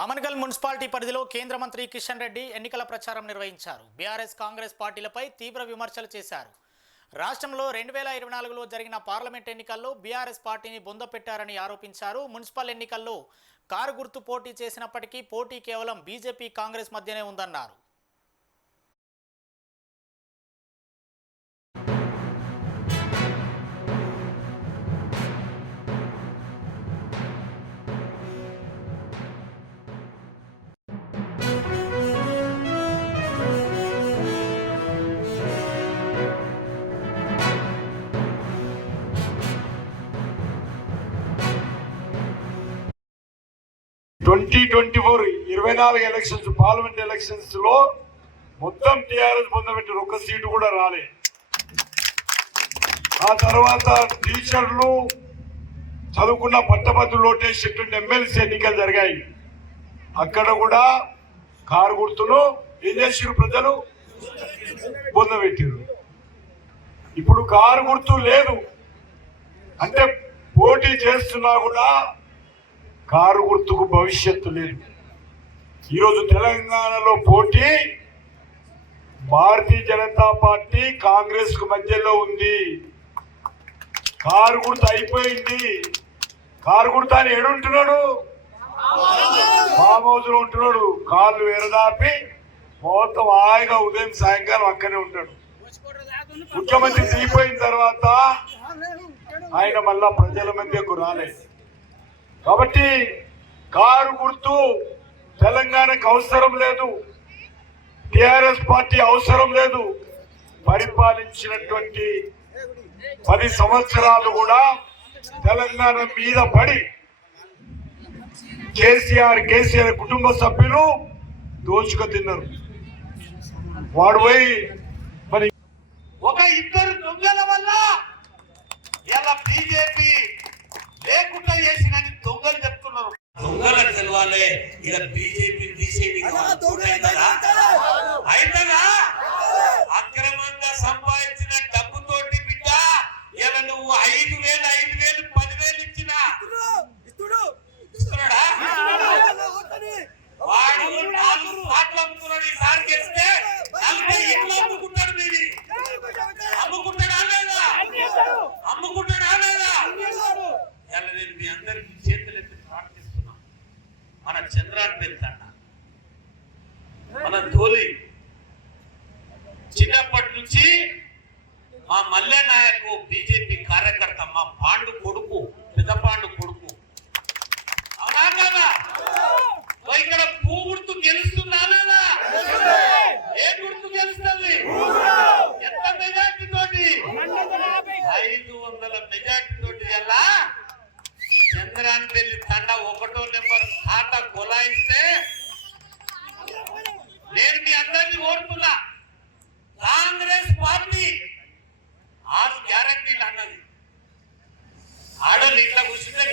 Amangal municipality పరిధిలో కేంద్ర మంత్రి కిషన్ రెడ్డి ఎన్నికల ప్రచారం నిర్వహించారు. బీఆర్ఎస్ కాంగ్రెస్ పార్టీలపై తీవ్ర విమర్శలు చేశారు. రాష్ట్రంలో రెండు వేల ఇరవై నాలుగులో జరిగిన పార్లమెంట్ ఎన్నికల్లో బీఆర్ఎస్ పార్టీని బొందపెట్టారని ఆరోపించారు. మున్సిపల్ ఎన్నికల్లో కారు గుర్తు పోటీ చేసినప్పటికీ పోటీ కేవలం బీజేపీ కాంగ్రెస్ మధ్యనే ఉందన్నారు. ట్వంటీ ట్వంటీ ఫోర్ ఇరవై నాలుగు ఎలక్షన్స్ పార్లమెంట్ ఎలక్షన్స్లో మొత్తం టీఆర్ఎస్ పొందబెట్టిన ఒక్క సీటు కూడా రాలే. ఆ తర్వాత టీచర్లు చదువుకున్న పట్టభద్రులు ఓటేసేటువంటి ఎమ్మెల్సీ ఎన్నికలు జరిగాయి. అక్కడ కూడా కారు గుర్తులు ఏం చేసారు ప్రజలు? పొందబెట్టారు ఇప్పుడు కారు గుర్తు లేదు. అంటే పోటీ చేస్తున్నా కూడా కారు గుర్తుకు భవిష్యత్తు లేదు. ఈరోజు తెలంగాణలో పోటీ భారతీయ జనతా పార్టీ కాంగ్రెస్కు మధ్యలో ఉంది. కారు గుర్తు అయిపోయింది. కారు గుర్తు అని ఏడుంటున్నాడు ఫామ్ హౌస్లో ఉంటున్నాడు. కాళ్ళు ఎరదాపి మొత్తం హాయిగా ఉదయం సాయంకాలం అక్కడే ఉంటాడు. ముఖ్యమంత్రి దిగిపోయిన తర్వాత ఆయన మళ్ళా ప్రజల మధ్యకు రాలేదు. కాబట్టి కారు గుర్తు తెలంగాణకు అవసరం లేదు. టిఆర్ఎస్ పార్టీ అవసరం లేదు. పరిపాలించినటువంటి పది సంవత్సరాలు కూడా తెలంగాణ మీద పడి కేసీఆర్ కేసీఆర్ కుటుంబ సభ్యులు దోచుకు తిన్నారు. వాడు పోయి మరి ఒక ఇద్దరు దొంగల ಸವಾಲೇ ಇಲ್ಲ ಬಿಜೆಪಿ ಬಿಜೆಪಿ మల్లె నాయకు బీజేపీ కార్యకర్త మా పాండు కొడుకు పెద్దపాండు కొడుకు. అవునా కదా? ఇక్కడ పూ గుర్తు గెలుస్తుందా లేదా? ఏ గుర్తు గెలుస్తుంది? ఎంత మెజార్టీ తోటి ఐదు వందల మెజార్టీ తోటి ఎలా? చంద్రాన్ని పెళ్ళి తండ ఒకటో నెంబర్ ఖాతా కొలాయిస్తే నేను మీ అందరినీ ఓడుతున్నా ಗುಡಿಸಿದಾಗ